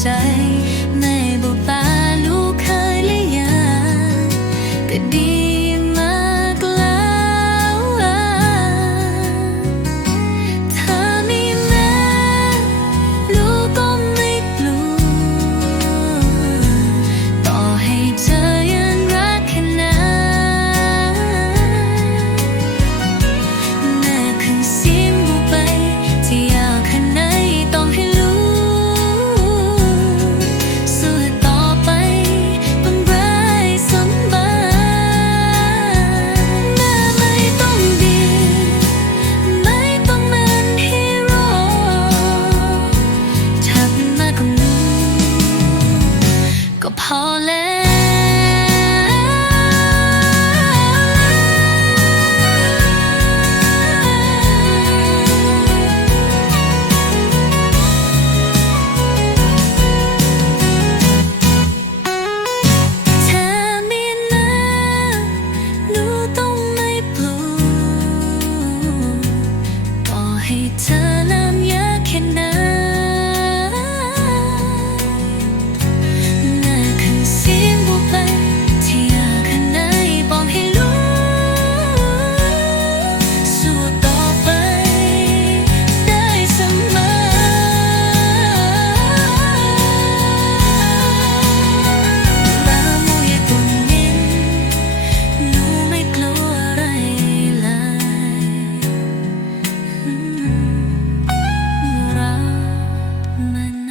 ใจแม่บอกปาลูกเคยหรือยังแต่ดี ให้เธอนั้น listening.